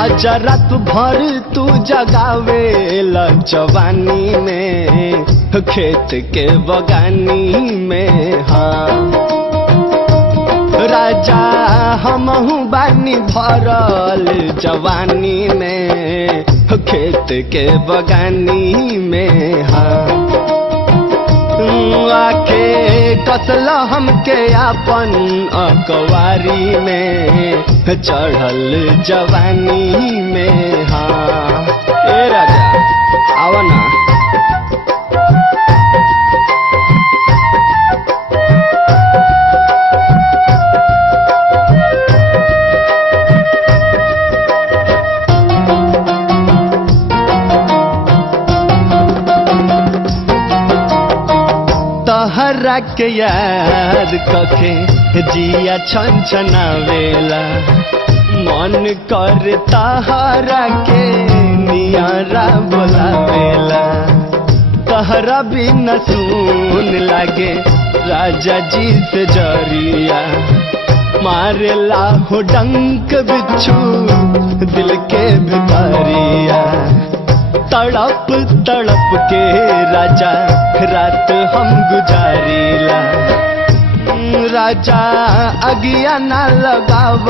राजा रात भर तू जगावेला जवानी में, खेत के बगानी में। हाँ राजा हमहू बानी भरल जवानी में, खेत के बगानी में। हाँ आके कसल हमके अपन अकवारी में, चढ़ल जवानी में। हाँ ए राजा आवा ना। तहरा के याद कखे जिया छन छनावेला, मन कर तहरा के नियारा बोलावेला। तहरा बिना सुन लागे राजा जी से जरिया, मारेला हो डंक बिच्छू दिल के भितरिया। तड़प तड़प के राजा रात हम गुजारीला। राजा अगिया ना लगाव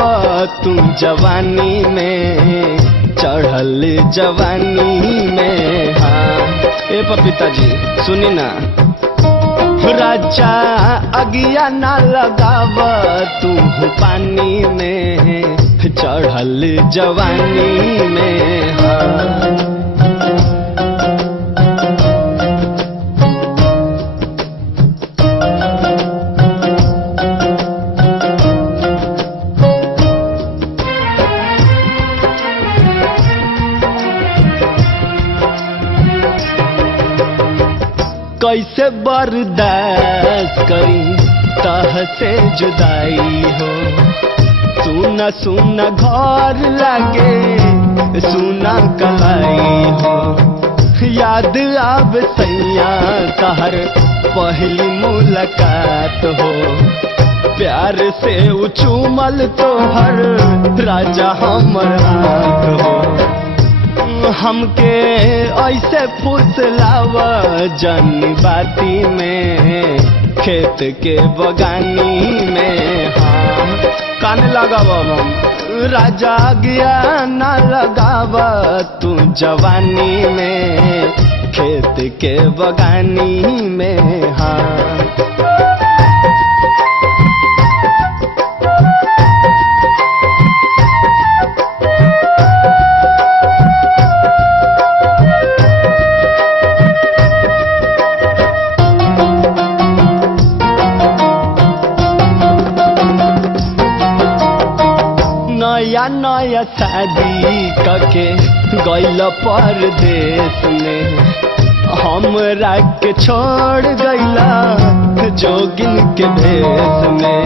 तू जवानी में, चढ़ल जवानी में। हाँ ए पपीता जी सुनी ना। राजा अगिया ना लगाव तू पानी में, चढ़ल जवानी में। हाँ कैसे बर्दाश्त करी तह से जुदाई हो। सुना सुना घर लागे सुना कलाई हो। याद आब सैया तहर पहली मुलाकात हो। प्यार से उचूमल तोहर राजा हमर हाथ हो। हमके ऐसे फुसलाव जन बाती में, खेत के बगानी में। हाँ कान लगाव हम राजा गया ना लगाव तू जवानी में, खेत के बगानी में। हाँ नया नया शादी कके गइल परदेश में, हमरा के छोड़ गइला जोगिन के भेष में।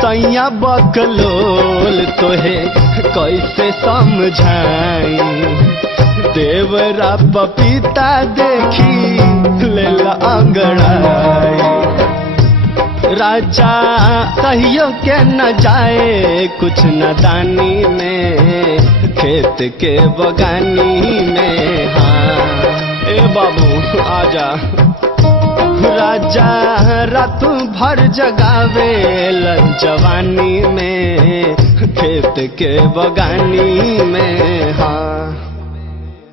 तैया बकलोल तोहे कैसे समझाई, देवरा पपीता देखी लेला अंगड़ाई। राजा कहियो के न जाए कुछ नदानी में, खेत के बगानी में। हाँ ए बाबू आजा। राजा रात भर जगावे जवानी में, खेत के बगानी में। हाँ